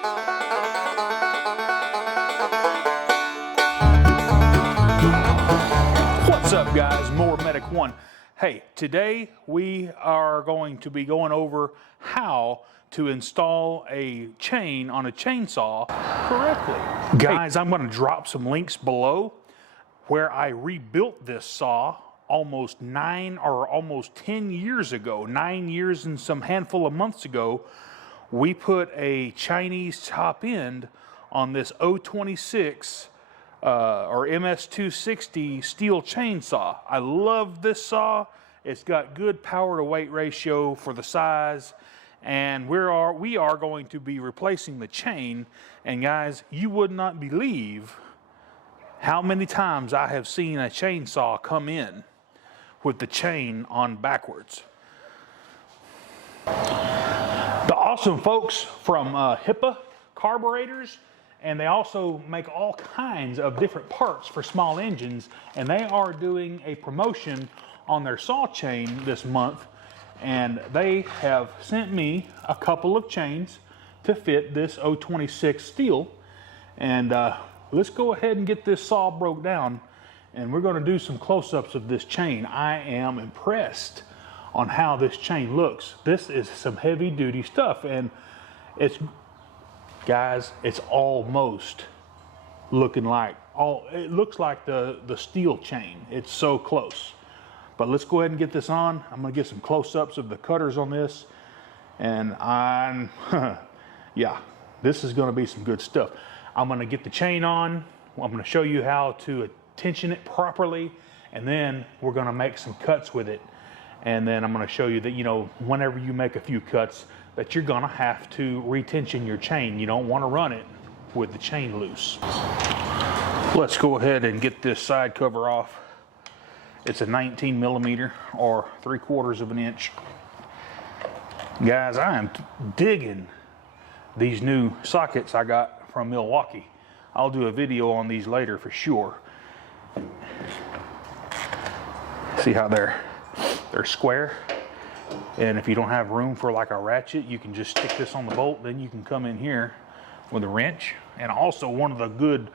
What's up, guys? More Medic One. Hey, today we are going to be going over how to install a chain on a chainsaw correctly. Guys, I'm going to drop some links below where I rebuilt this saw almost 9 or almost 10 years ago. 9 years and some handful of months ago, we put a Chinese top end on this 026 or MS260 steel chainsaw. I love this saw. It's got good power to weight ratio for the size, and we are going to be replacing the chain. And guys, you would not believe how many times I have seen a chainsaw come in with the chain on backwards. The awesome folks from Hipa carburetors, and they also make all kinds of different parts for small engines, and they are doing a promotion on their saw chain this month, and they have sent me a couple of chains to fit this 026 steel. And let's go ahead and get this saw broke down, and we're going to do some close-ups of this chain. I am impressed on how this chain looks. This is some heavy-duty stuff, and it's, guys, it's almost looking like, it looks like the steel chain. It's so close. But let's go ahead and get this on. I'm going to get some close-ups of the cutters on this, and yeah, this is going to be some good stuff. I'm going to get the chain on. I'm going to show you how to tension it properly, and then we're going to make some cuts with it. And then I'm going to show you that, you know, whenever you make a few cuts, that you're going to have to retension your chain. You don't want to run it with the chain loose. Let's go ahead and get this side cover off. It's a 19 millimeter or 3/4 of an inch. Guys, I am digging these new sockets I got from Milwaukee. I'll do a video on these later for sure. See how they're square, and if you don't have room for like a ratchet, you can just stick this on the bolt. Then you can come in here with a wrench. And also, one of the good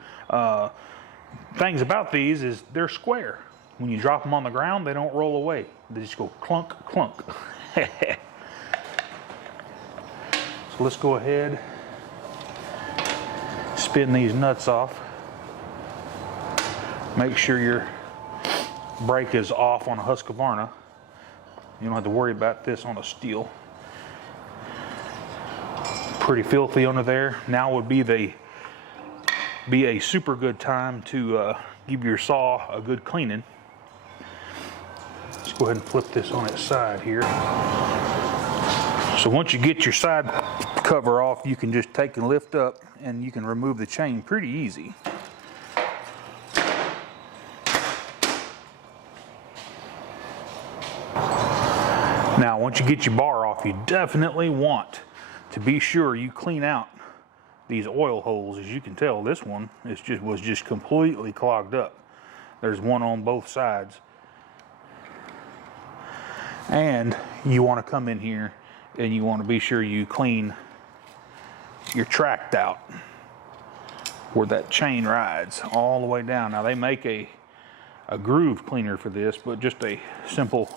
things about these is they're square. When you drop them on the ground, they don't roll away. They just go clunk, clunk. So let's go ahead, spin these nuts off. Make sure your brake is off on a Husqvarna. You don't have to worry about this on a steel. Pretty filthy under there. Now would be a super good time to give your saw a good cleaning. Let's go ahead and flip this on its side here. So once you get your side cover off, you can just take and lift up, and you can remove the chain pretty easy. Now, once you get your bar off, you definitely want to be sure you clean out these oil holes. As you can tell, this one was just completely clogged up. There's one on both sides. And you want to come in here and you want to be sure you clean your tract out where that chain rides all the way down. Now, they make a groove cleaner for this, but just a simple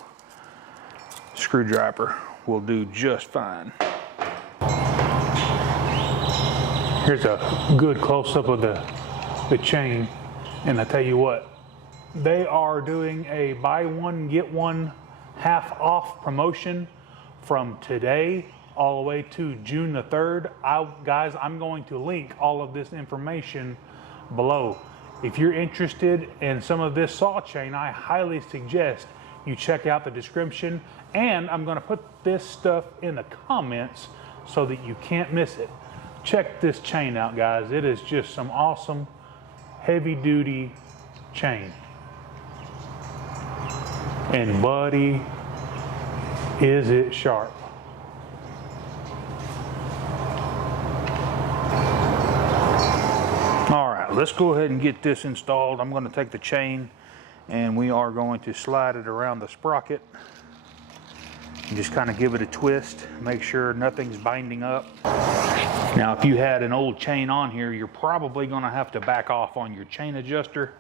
screwdriver will do just fine. Here's a good close-up of the chain, and I tell you what, they are doing a buy one get one half off promotion from today all the way to June the 3rd. Guys, I'm going to link all of this information below. If you're interested in some of this saw chain, I highly suggest you check out the description, and I'm going to put this stuff in the comments so that you can't miss it. Check this chain out, guys. It is just some awesome heavy duty chain. And buddy, is it sharp. All right, let's go ahead and get this installed. I'm going to take the chain and we are going to slide it around the sprocket And just kind of give it a twist, make sure nothing's binding up. Now, if you had an old chain on here, you're probably going to have to back off on your chain adjuster.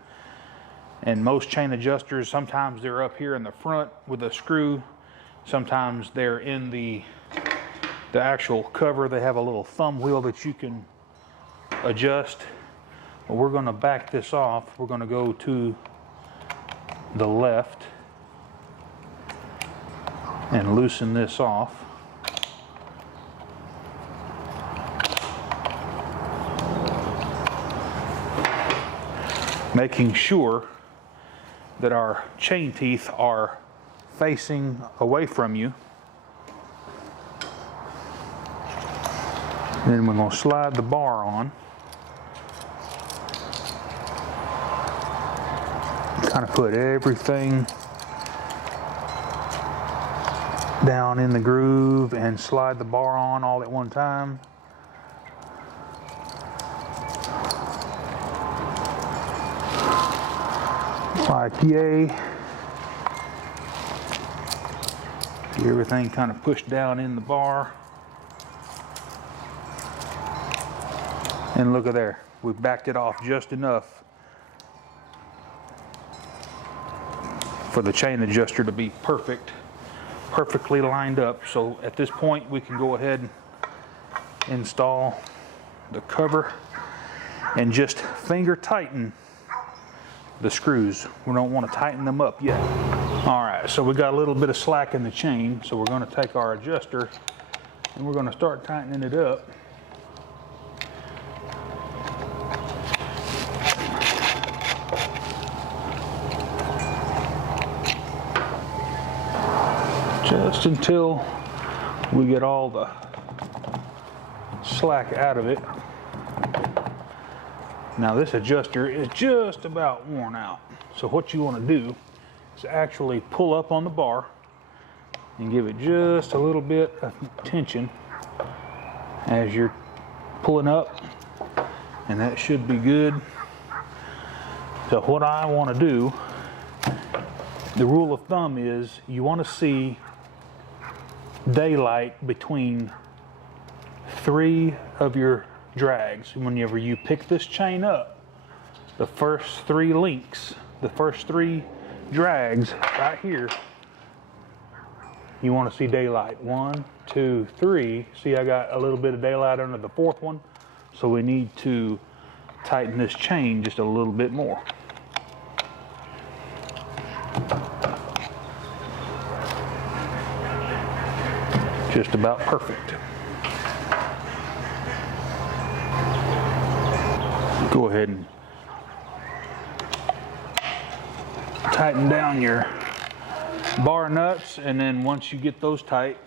And most chain adjusters, sometimes they're up here in the front with a screw. Sometimes they're in the actual cover. They have a little thumb wheel that you can adjust. But we're going to back this off. We're going to go to the left and loosen this off. Making sure that our chain teeth are facing away from you. Then we're going to slide the bar on. Kind of put everything down in the groove and slide the bar on all at one time. Like yay. Get everything kind of pushed down in the bar. And look at there, we backed it off just enough for the chain adjuster to be perfectly lined up. So at this point we can go ahead and install the cover and just finger tighten the screws. We don't want to tighten them up yet. All right, so we got a little bit of slack in the chain, so we're going to take our adjuster and we're going to start tightening it up. Just until we get all the slack out of it. Now this adjuster is just about worn out. So what you want to do is actually pull up on the bar and give it just a little bit of tension as you're pulling up, and that should be good. So what I want to do, the rule of thumb is you want to see daylight between 3 of your drags. Whenever you pick this chain up, the first 3 links, the first 3 drags right here, you want to see daylight. 1, 2, 3. See, I got a little bit of daylight under the 4th one, so we need to tighten this chain just a little bit more. Just about perfect. Go ahead and tighten down your bar nuts, and then once you get those tight,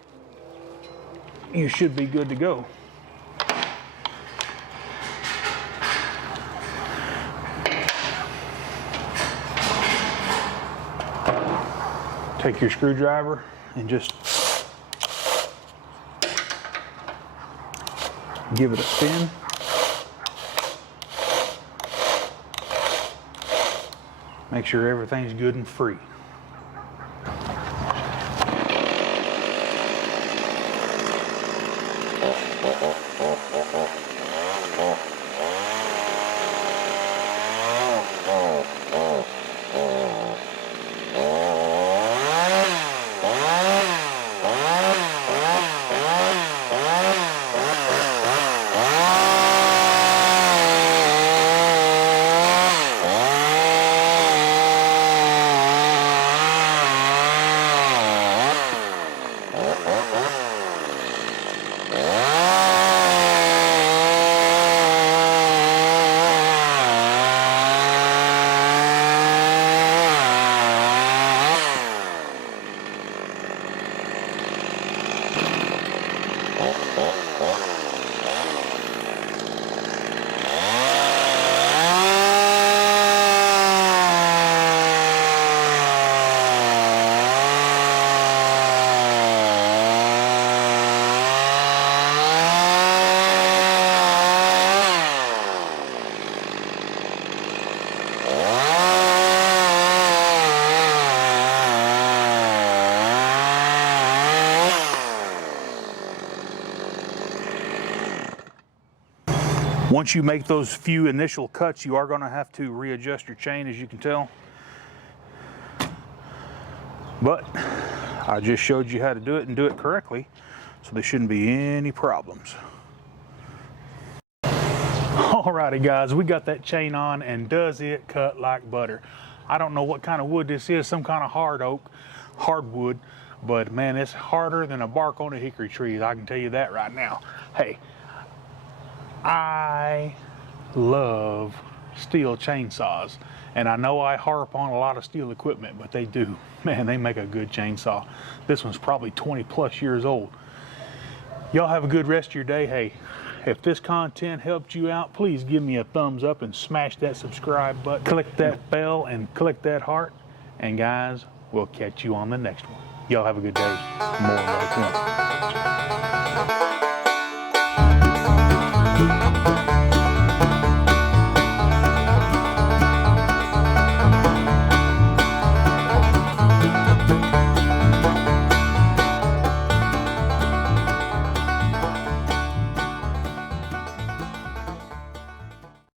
you should be good to go. Take your screwdriver and just give it a spin. Make sure everything's good and free. Once you make those few initial cuts, you are going to have to readjust your chain, as you can tell. But I just showed you how to do it and do it correctly, so there shouldn't be any problems. Alrighty guys, we got that chain on, and does it cut like butter. I don't know what kind of wood this is, some kind of hardwood, but man, it's harder than a bark on a hickory tree. I can tell you that right now. Hey, I love STIHL chainsaws, and I know I harp on a lot of STIHL equipment, but they do. Man, they make a good chainsaw. This one's probably 20 plus years old. Y'all have a good rest of your day. Hey, if this content helped you out, please give me a thumbs up and smash that subscribe button. Click that bell and click that heart. And guys, we'll catch you on the next one. Y'all have a good day. More like one.